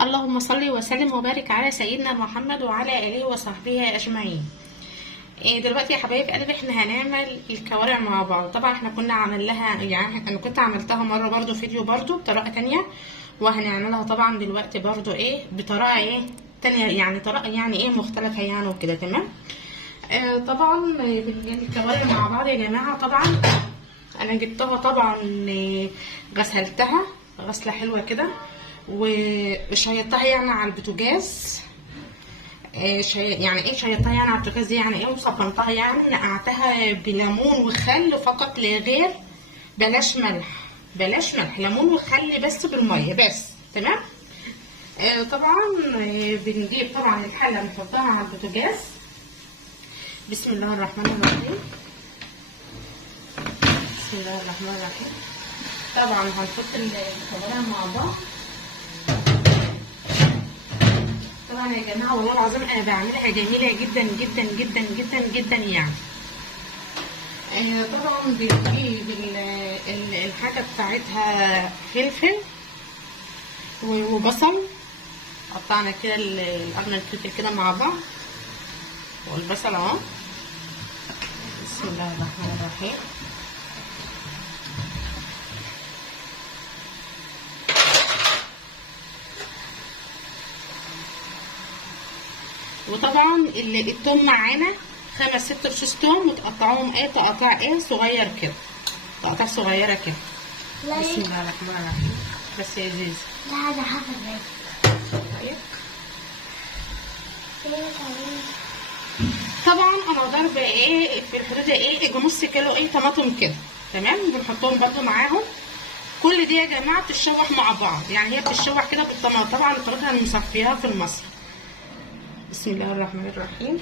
اللهم صل وسلم وبارك على سيدنا محمد وعلى اله وصحبه اجمعين. دلوقتي يا حبايب قلبي احنا هنعمل الكوارع مع بعض. طبعا احنا كنا عمل لها، يعني انا كنت عملتها مره برضو فيديو برضو بطريقه تانية، وهنعملها طبعا دلوقتي برضو بطريقه تانية، يعني طريقه يعني مختلفه يعني وكده. تمام. طبعا الكوارع مع بعض يا جماعه. طبعا انا جبتها طبعا، غسلتها غسله حلوه كده وشيطتها يعني على البوتاجاز. يعني شيطتها يعني على البوتاجاز، يعني وصفنتها، يعني نقعتها بليمون وخل فقط لا غير. بلاش ملح، بلاش ملح، ليمون وخل بس بالميه بس. تمام. طبعا بنجيب طبعا الحله نحطها على البوتاجاز. بسم الله الرحمن الرحيم. بسم الله الرحمن الرحيم. طبعا هنحط الكوارع مع بعض. طبعا يا جماعه والله العظيم انا بعملها جميله جدا جدا جدا جدا جدا يعني. طبعا بنجيب الحاجه بتاعتها فلفل وبصل، قطعنا كده القرن الفلفل كده مع بعض والبصل اهو. بسم الله الرحمن الرحيم. وطبعا التوم معانا 5-6 فصوص توم، وتقطعوهم تقطيع صغير كده، تقطيع صغيره كده. بسم الله الرحمن الرحيم. بس يا زيزي لا انا هاخد طبعا انا ضاربه في الحدود يجي نص كيلو طماطم كده. تمام. بنحطهم برده معاهم. كل دي يا جماعه بتتشوح مع بعض، يعني هي بتتشوح كده بالطماطم. طبعا الطماطم انا مصفيها في المصفى. بسم الله الرحمن الرحيم.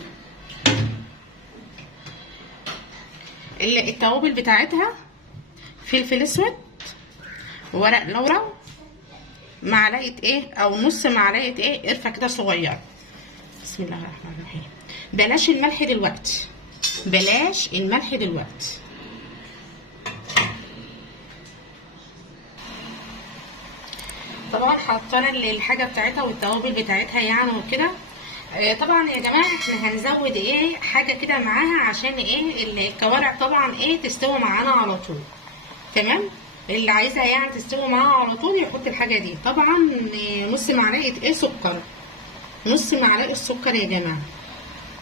التوابل بتاعتها فلفل اسود، ورق لورا، معلقه او نص معلقه قرفه كده صغيره. بسم الله الرحمن الرحيم. بلاش الملح دلوقتي، بلاش الملح دلوقتي. طبعا حطينا الحاجه بتاعتها والتوابل بتاعتها يعني وكده. طبعا يا جماعه احنا هنزود حاجه كده معاها عشان الكوارع طبعا تستوي معانا على طول. تمام. اللي عايزها يعني تستوي معاها على طول يحط الحاجه دي. طبعا نص معلقه سكر، نص معلقه سكر يا جماعه،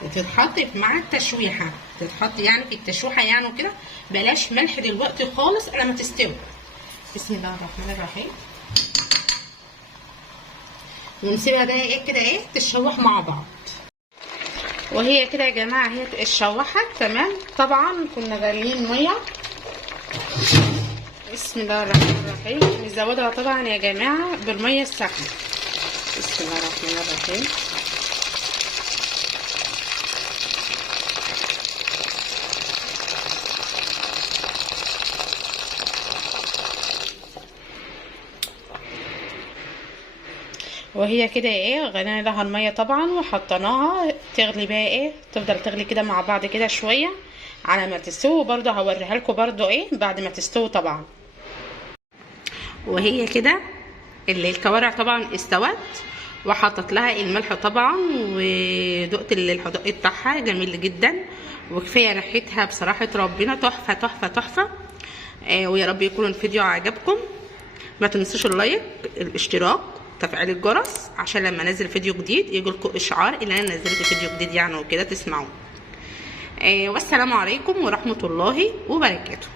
وتتحط مع التشويحه، تتحط يعني في التشويحه يعني وكده. بلاش ملح دلوقتي خالص لما تستوي. بسم الله الرحمن الرحيم. ونسيبها ده كده تتشوح مع بعض. وهي كده يا جماعه هي اتشوحت. تمام. طبعا كنا غاليين ميه. بسم الله الرحمن الرحيم. نزودها طبعا يا جماعه بالميه السخنه. بسم الله الرحمن الرحيم. وهي كده غلينا لها الميه طبعا وحطيناها تغلي بقى تفضل تغلي كده مع بعض كده شويه على ما تستوي. برده هوريها لكم برده بعد ما تستوي طبعا. وهي كده الكوارع طبعا استوت، وحطت لها الملح طبعا، ودقت الحدق بتاعها جميل جدا، وكفايه ريحتها بصراحه ربنا تحفه تحفه تحفه. ويا رب يكون الفيديو عجبكم. ما تنسوش اللايك، الاشتراك، تفعيل الجرس عشان لما انزل فيديو جديد يجيلكوا اشعار ان انا نزلت فيديو جديد يعني وكده تسمعوه. والسلام عليكم ورحمه الله وبركاته.